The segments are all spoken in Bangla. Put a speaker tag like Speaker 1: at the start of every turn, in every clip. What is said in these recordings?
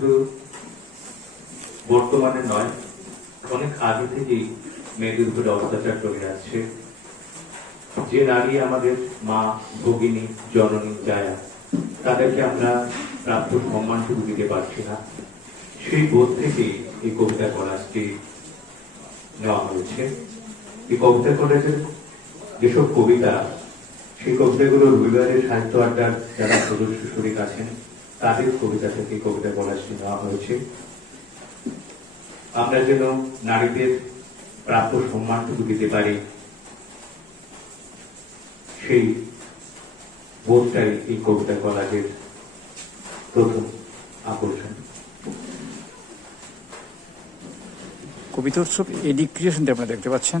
Speaker 1: শুধু বর্তমানে নয়, অনেক আগে থেকেই মেয়েদের উপরে অত্যাচার চলে আসছে। যে নারী আমাদের মা, ভগিনী, জননী, জায়া, তাদেরকে আমরা প্রাপ্ত সম্মানটুকু দিতে পারছি না। সেই বোধ থেকেই এই কবিতা কলাজটি নেওয়া হয়েছে। এই কবিতা কলেজের যেসব কবিতা, সেই কবিতাগুলো রবিবারের সাহিত্য আড্ডার যারা সদস্য শরীর আছেন তাদের কবিতা থেকে কবিতা কলাজটি নেওয়া হয়েছে। আমরা যেন নারীদের প্রাপ্য সম্মানটুকু দিতে পারি, সেই বোধটাই এই কবিতা কলাজের প্রথম আকর্ষণ।
Speaker 2: কবিতা উৎসব এডি ক্রিয়েশনটি আপনারা দেখতে পাচ্ছেন।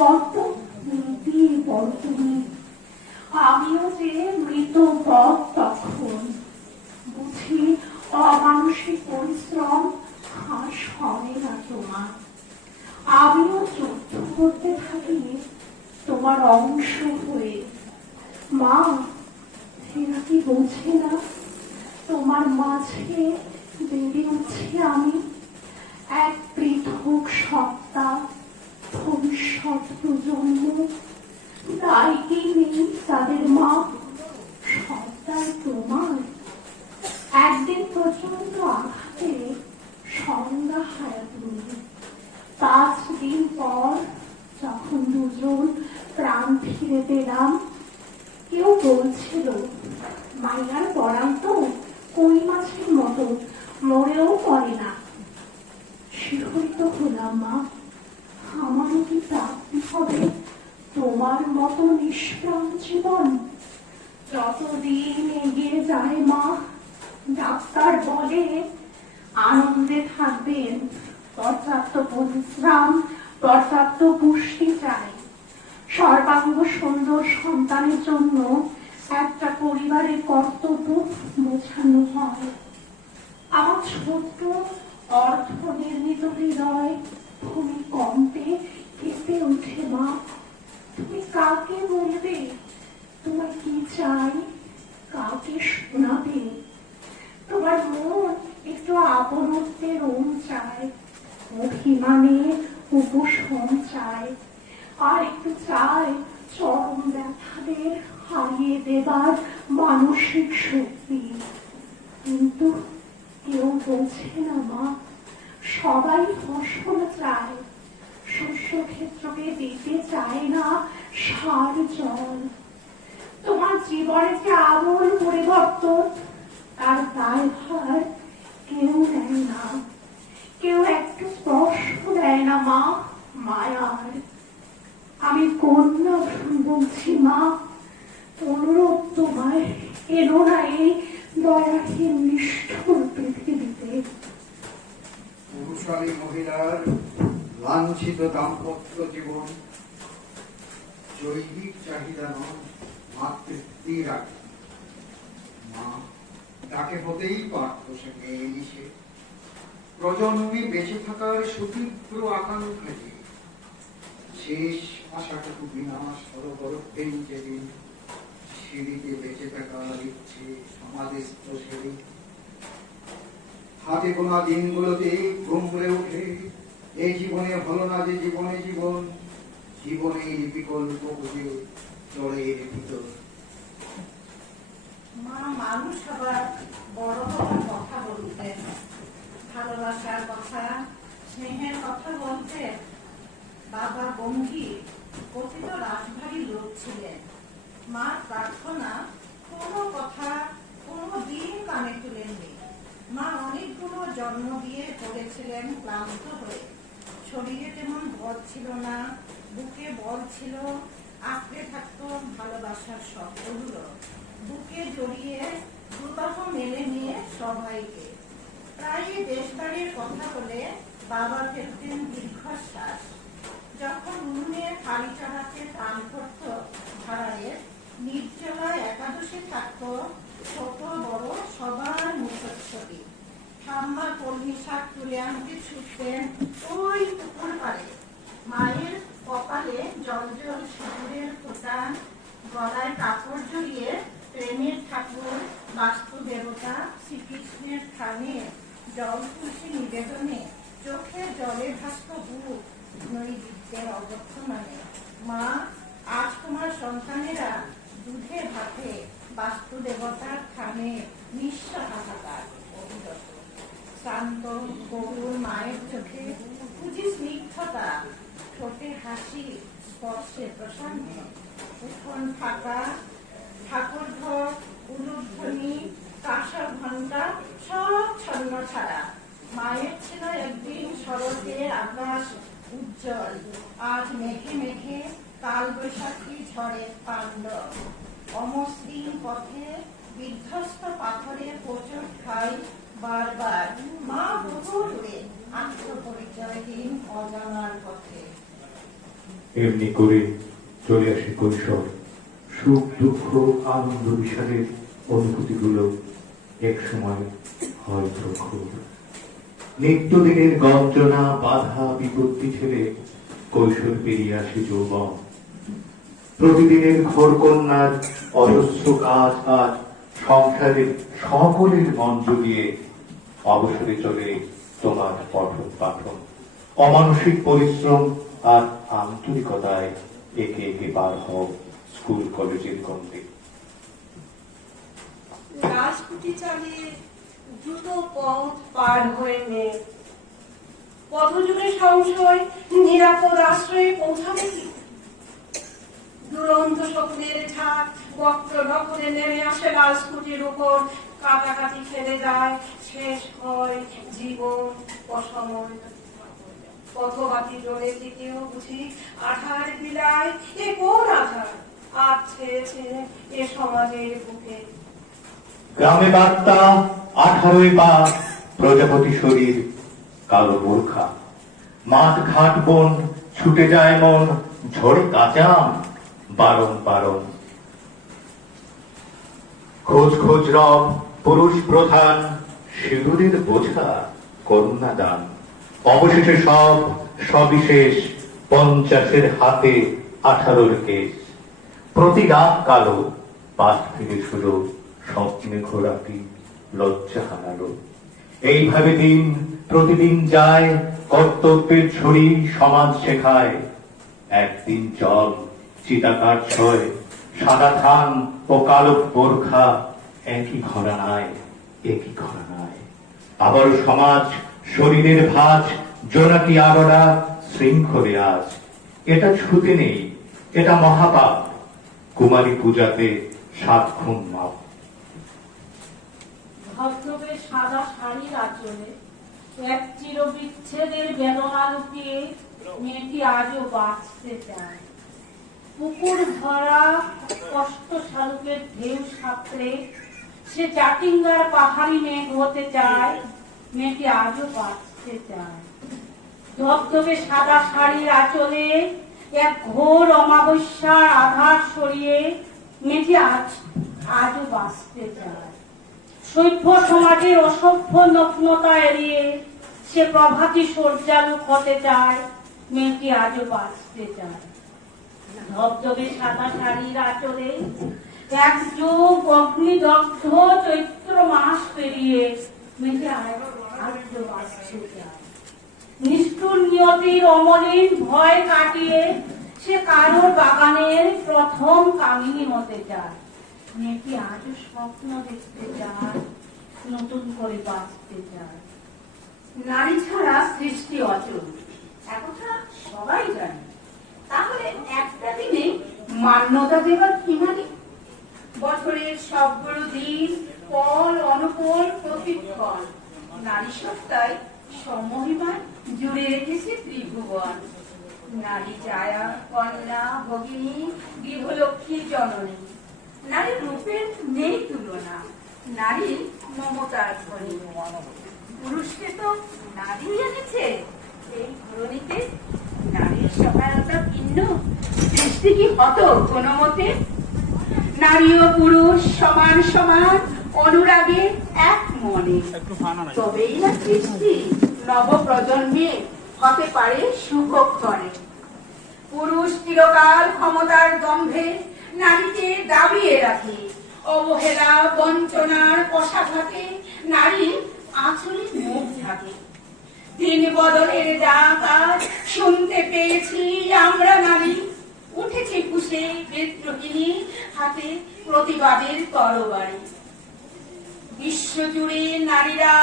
Speaker 3: কত নিবিড় বড় তুমি আমিও যে মৃত পথ তখন বুঝি অমানসিক পরিশ্রম হাস হবে না তোমার। আমিও যুদ্ধ করতে থাকি তোমার অংশ হয়ে। মা এরা কি বোঝে না? তোমার মাঝে বেড়ে উঠছি আমি। এক পৃথক সত্তা ভবিষ্যৎ প্রজন্ম তাই কি নেই তাদের মা সত্তাই তোমার? একদিন পর্যন্ত আঘাতে সংজ্ঞা হারা তুমি পাঁচ দিন পর যখন দুজন প্রাণ ফিরে পেলাম কেউ বলছিল মাইয়ার পড়ান তো কই মাছের মতো মরেও পড়ে না শিহরিত হলাম মা আমারও কি প্রাপ্তি হবে মতো নিষ্প্রাণ জীবন যতদিন এগিয়ে যায় মা, ডাক্তার বলে, আনন্দে থাকবেন, পর্যাপ্ত পরিশ্রম, পর্যাপ্ত পুষ্টি চাই। সর্বাঙ্গ সুন্দর সন্তানের জন্য একটা পরিবারের কর্তব্য বোঝানো হয়। আমার ছোট্ট অর্থ নির্মিত হৃদয় ভূমি কম্পে কেঁপে ওঠে মা। তুমি কাকে বলবে? তোমার কি চাই কাকে শোনাবে? তোমার মন একটু আপনত্বের ওম চায় অভিমানে উপশম চায়, আর একটু চায় চরম ব্যথাদের হারিয়ে দেবার মানসিক শক্তি। কিন্তু কেউ বলছে না, মা, সবাই ফসল চায় শস্য ক্ষেত্রকে দিতে চায় না, সার জল। তোমার জীবনে যে আমূল পরিবর্তন, তার দায়ভার কেউ নেয় না। কেউ একটু স্পর্শ দেয় না মা মায়ার। আমি কন্যা বলছি মা, অনুরোধ তোমায় এলো না এই দয়াহীন নিষ্ঠুর পৃথিবীতে।
Speaker 4: পুরুষালী মহিলার লাঞ্ছিত দাম্পত্য জীবন, জৈবিক চাহিদা নয় মাতৃত্বের আগে মা, তাকে হতেই পারত সে মেয়ে মিশে প্রজন্মে বেঁচে থাকার সুতীব্র আকাঙ্ক্ষা যে, শেষ আশাটুকু বিনাশ সরবরত্বেই যেদিন সিঁড়িতে বেঁচে থাকার ইচ্ছে সমাধিস্থ সেদিন হাতে গোনা দিনগুলোতে ঘুমড়ে উঠে এই জীবনে হলো না যে জীবনে জীবন, জীবনে বিকল্প বুঝে চলে এর ভিতর।
Speaker 5: মা, মানুষ আবার বড় হওয়ার কথা ভালোবাসার কথা, স্নেহের কথা বলতে বাবা বঙ্গি কথিত রাজভারী লোক ছিলেন। মা প্রার্থনা কোনো কথা, কোনো দিন কানে তুলেননি। মা অনেকগুলো জন্ম দিয়ে পড়েছিলেন ক্লান্ত হয়ে। শরীরে তেমন বল ছিল না, বুকে বল ছিল, আঁকড়ে থাকতো ভালোবাসার শব্দগুলো। বুকে জড়িয়ে দুবাহ মেলে নিয়ে সবাইকে। প্রায় দেশ বাড়ির কথা বলে বাবা ফেলতেন দীর্ঘশ্বাস। যখন উনুনে থালি চড়াতে টান করত ভাড়ায়ের, নির্জলা একাদশী থাকতো ছোট বড় সবার মুখের ছবি ঠাম্মা কলমি শাক তুলে আনতে ছুটতেন ওই পুকুর পাড়ে। মায়ের কপালে জল জল সিঁদুরের ফোটান গলায় কাপড় জড়িয়ে প্রেমের ঠাকুর বাস্তু দেবতা শ্রীকৃষ্ণের স্থানে জল তুলসী নিবেদনে চোখে জলে ভাস্ত বুক, নৈবিদ্যের অবর্তমানে। মা, আজ তোমার সন্তানেরা দুধে ভাতে বাস্তু দেবতার থানে নিঃস্ব হাহাকার অভিরত শান্ত গরুর মায়ের চোখে খুঁজি স্নিগ্ধতা, ঠোঁটে হাসি, স্পর্শে প্রসন্ন। উঠোন ফাঁকা ঠাকুর ঘর উলুধ্বনি, কাঁসা ঘণ্টা সব ছন্ন ছাড়া। মায়ের ছিল একদিন শরতে আকাশ উজ্জ্বল। আজ মেঘে মেঘে কাল বৈশাখী ঝড়ের তাণ্ডব অমসৃণ পথে বিধ্বস্ত পাথরে প্রচুর খাই বারবার মা বহু দূরে আত্মপরিচয়হীন, অজানার পথে।
Speaker 1: এমনি করে চলে আসে কৈশোর। সুখ, দুঃখ, আনন্দ, বিষাদের এক সময় হয় নিত্যদিনের গঞ্জনা বাধা, বিপত্তি ছেড়ে কৈশোর পেরিয়ে আসে যৌবন। প্রতিদিনের ঘর কন্যার অজস্র কাজ আজ সংসারের সকলের মন জুগিয়ে অবসরে চলে তোমার পঠন পাঠন। অমানসিক পরিশ্রম আর আন্তরিকতায় একে একে পার হও স্কুল, কলেজের গন্ধে
Speaker 6: রাজকুটি চালিয়ে দ্রুত পথ পার হয়ে নে। পথযুগে সংশয়, নিরাপদ আশ্রয়ে পৌঁছাবে কি? দুরন্ত স্বপ্নের ঝাঁক বক্র নখরে নেমে আসে রাজকুটির উপর। খেলে যায়, শেষ হয় জীবন অসময়। পথবাতি জলের দিকেও বুঝি আধার বিলায় এ কোন আধার? এ সমাজের বুকে।
Speaker 1: গ্রামে বার্তা, আঠারোই পা প্রজাপতি শরীর, কালো বোরখা। মাঠ ঘাট বন, ছুটে যায় মন ঝড়ে কাঁচাম বারণ বারণ। খোঁজ খোঁজ রব পুরুষ প্রধান, সিঁদুরের বোঝা করুণা দান। অবশেষে সব, সবিশেষ পঞ্চাশের হাতে আঠারোর কেশ। প্রতি রাত কালো, পাশ ফিরে শুলো স্বপ্নে ঘোরাটি লজ্জা হারালো। এইভাবে দিন, প্রতিদিন যায়, কর্তব্যের ছড়ি সমাজ শেখায়। একদিন জল, চিতাকার ছয়, সাদা ধান ও কালো বোরখা একই ঘরানায় একই ঘরানায়। আবার সমাজ, শরীরের ভাজ, জোনাকি আরোরা শৃঙ্খলে আজ। এটা ছুতে নেই, এটা মহাপাপ। কুমারী পূজাতে সাত খুন মাপ।
Speaker 7: ধবধবে সাদা শাড়ির আঁচলে এক চির বিচ্ছেদের বেদনা লুকিয়ে মেয়েটি আজও বাঁচতে চায়। পুকুর ভরা কষ্ট শালুকের ঢেউ সাঁতরে সে চাটিঙ্গার পাহাড়ি মেঘ হতে চায় মেয়েটি আজও বাঁচতে চায় ধবধবে সাদা শাড়ির আঁচলে এক ঘোর অমাবস্যার আধার সরিয়ে মেয়েটি আজ, আজও বাঁচতে চায়। সভ্য সমাজের অসভ্য নগ্নতা এড়িয়ে সে প্রভাতী সূর্যালোক হতে চায় মেয়েটি আজও বাঁচতে চায়। ধবধবে সাদা শাড়ির আঁচলে এক যুগ অগ্নিদগ্ধ চৈত্র, মাস পেরিয়ে আজও নিষ্ঠুর নিয়তির অমলিন ভয় কাটিয়ে সে কারোর বাগানের প্রথম কামিনী হতে চায়। মেয়েটি আজও স্বপ্ন দেখতে চায়, নতুন করে বাঁচতে চায়? নারী ছাড়া সৃষ্টি অচল, একথা সবাই জানে। তাহলে একটা দিনে মান্যতা দেবার কি মানে? বছরের সবগুলো দিন ফল অনুকূল প্রতিফল।
Speaker 8: নারী সত্তায় সমহিমান জুড়ে রেখেছে ত্রিভুবন। নারী জায়া কন্যা, ভগিনী, গৃহলক্ষ্মী জননী। নারীর রূপের নেই তুলনা নারী মমতার ধনী পুরুষকে তো নারী এনেছে, এই ধরনীতে নারীর সহায়তা ভিন্ন। সৃষ্টি কি হতো কোনো মতে? নারী ও পুরুষ সমান সমান অনুরাগে এক মনে। তবেই না সৃষ্টি নব প্রজন্মে হতে পারে সুখক্ষণে। পুরুষ চিরকাল ক্ষমতার দম্ভে নারীকে দাবিয়ে রাখে। অবহেলা বঞ্চনার পশাঘাতে নারী আঁচলে মুখ থাকে দিন বদলের ডাকাত শুনতে পেয়েছি আমরা নারী। উঠেছে কুশে বিদ্রোহিনী হাতে প্রতিবাদের তরবারি। বিশ্বজুড়ে নারীরা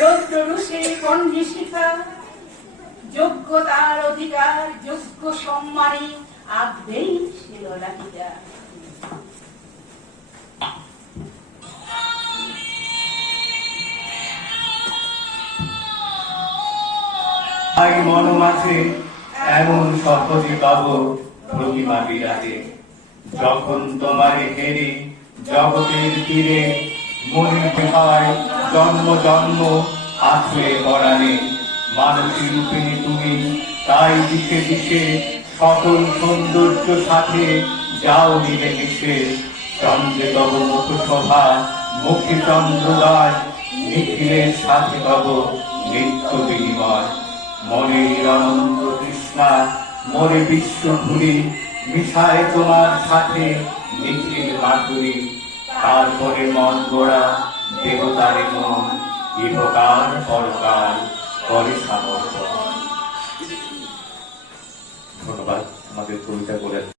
Speaker 8: রৌদ্র রুষে কণ্ঠে যোগ্যতার অধিকার, যোগ্য সম্মানে আগবেই শিরোলাহিরা
Speaker 1: তাই মন মাঝে এমন সহজে পাব প্রতিমা বিরাজে যখন তোমারে হেরি জগতের তীরে মনে হয় জন্ম জন্ম আছে পরাণে মানসী রূপিণী তুমি তাই দিকে দিকে সকল সৌন্দর্য সাথে যাও মিলে মিশে। চন্দ্রে তব মুখ শোভা মুখে চন্দ্রদয়, নিখিলের সাথে তব নিত্য বিনিময়। মনের অনন্ত তৃষ্ণা মনে বিশ্ব ঘুরি মিশায় তোমার সাথে নিখিল মাধুরী। তারপরে মন গোড়া দেবতারে মন, ইহকার পরকার করে সমর্পণ ধন্যবাদ, আমাদের কবিতা বলে